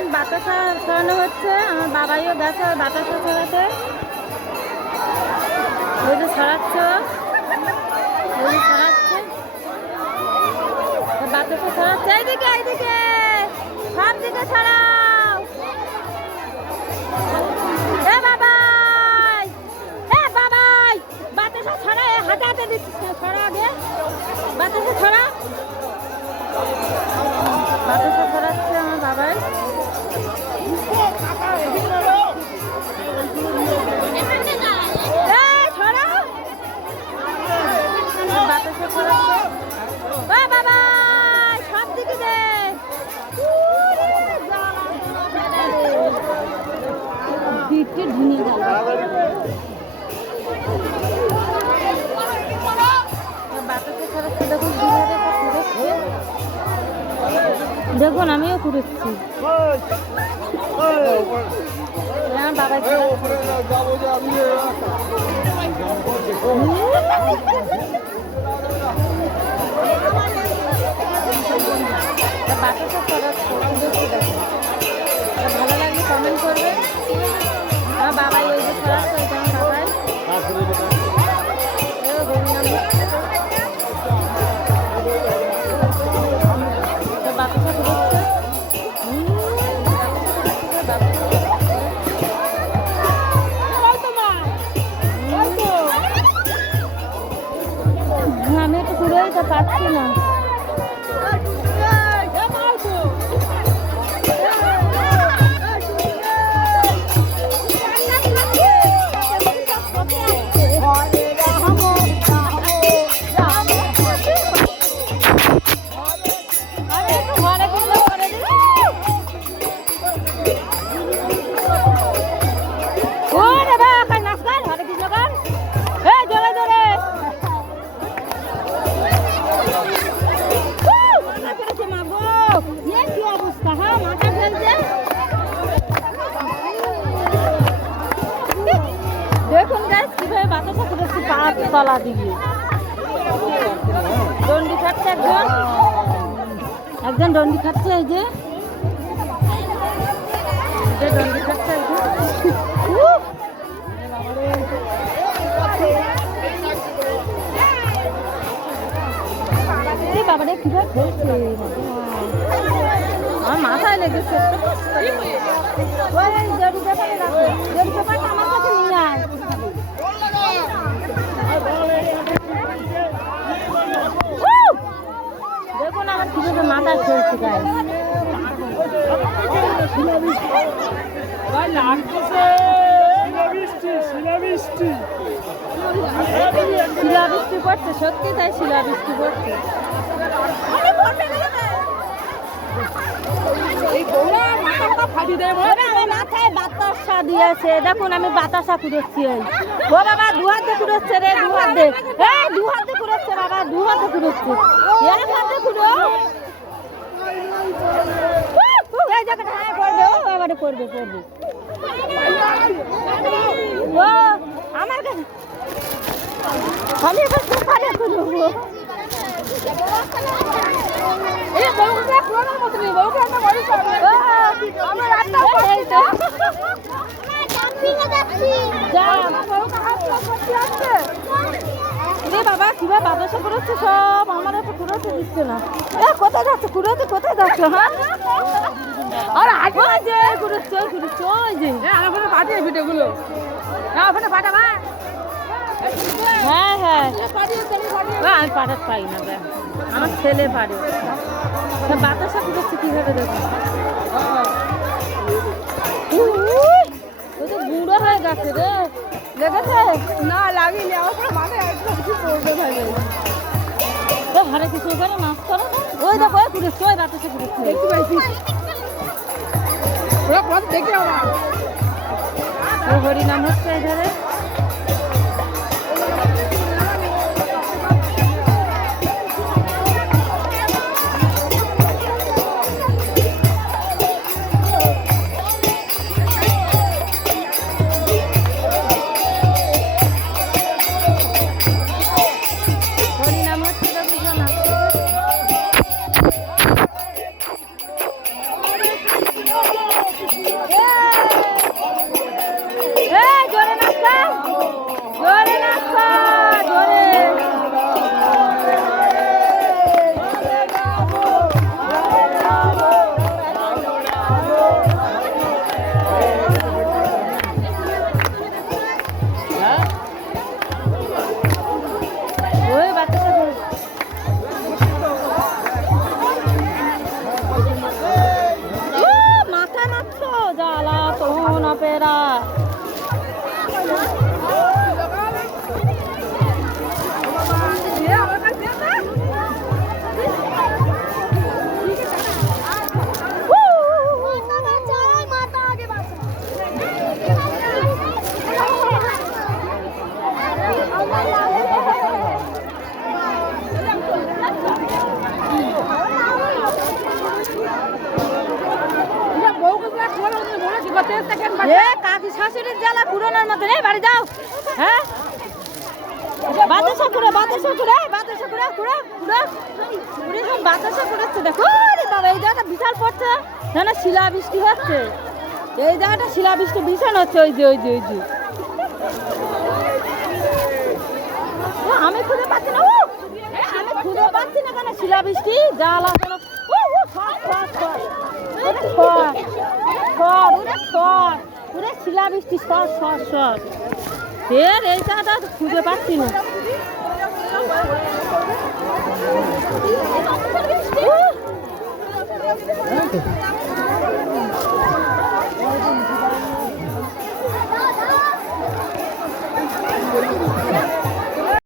এখন বাতাসা ছড়ানো হচ্ছে, আমার বাবাইও গেছে বাতাসা ছড়াতে। ওই যে বাতাসা এইদিকে এইদিকে! দিকে এ বাবাই! বাতাসা ছড়া হাতে হাতে দিচ্ছিস ছড়া আগে। বাতাসা ছড়া। ঢুনে গেল দেখুন আমিও ঘুরেছি। আমার বাবাই ঘুরাচ্ছে। তা বাতাসা ছড়াচ্ছে, দেখছি দেখুন। ভালো লাগলে কমেন্ট করবে আমার বাবাই ওই যে ছড়াচ্ছে ওইটা আমার বাবাই ঘুরছে আমি একটু ঘুরেই তো পাচ্ছি না পাঁচ তলা দিয়ে দণ্ডি খাচ্ছে একজন? একজন দণ্ডি খাচ্ছে এই যে। দণ্ডি খাচ্ছে একজন। বাবারে কীভাবে খেলছে আমার মাথায় লেগেছে। খেলছে গায়ে শিলাবৃষ্টি পড়ছে সত্যি তাই শিলাবৃষ্টি পড়ছে। মাথায় বাতাসা দিয়েছে। দেখুন আমি বাতাসা এই। ও বাবা দু হাতে কুড়েছে রে দু হাতে দু হাতে কুড়েছে বাবা দু হাতে এক হাতে এই হ্যাঁ করবে, ও এবারে করবে করবে। ও, আমার কাছে আমি এবার একটা যা রে বাবা কীভাবে বাতাসা করেছে সব, আমার এত কুড়োতে দিচ্ছে না। কোথায় যাচ্ছে? কুড়োতে কোথায় যাচ্ছে হ্যাঁ? আর আগে যে পাঠিয়ে ভিডিওগুলো না ওখানে পাঠাবা হ্যাঁ? হ্যাঁ না, আমি পাঠাতে পারি না আমার ছেলে পারে। তা বাতাসা কুড়োচ্ছে কীভাবে দেখো? তো বুড়ো হয়ে গেছে রে। লেগেছে? না লাগিনি আমার পুরো মাথায় একদম কিছু পড়বে ভাবে ও হরে কিছু করে মাছ করে ওই দেখো কুড়োচ্ছে ওই বাতাসা কুড়োচ্ছে দেখতে পাইছি। ওরা পথ দেখে হরিনাম হচ্ছে এ জ্বালা বাড়ি হ্যাঁ? বিশাল পড়ছে। শিলা বৃষ্টি হচ্ছে। এই জায়গাটা শিলা বৃষ্টি ভীষণ হচ্ছে, ওই যে ওই যে ওই যে। আমি খুঁজে পাচ্ছি না আমি খুঁজে পাচ্ছি না কেন শিলা বৃষ্টি? সর উরে সর উরে শিলা বৃষ্টি, সর সর সর ফের এই জায়গাটা খুঁজে পাচ্ছি না উহ!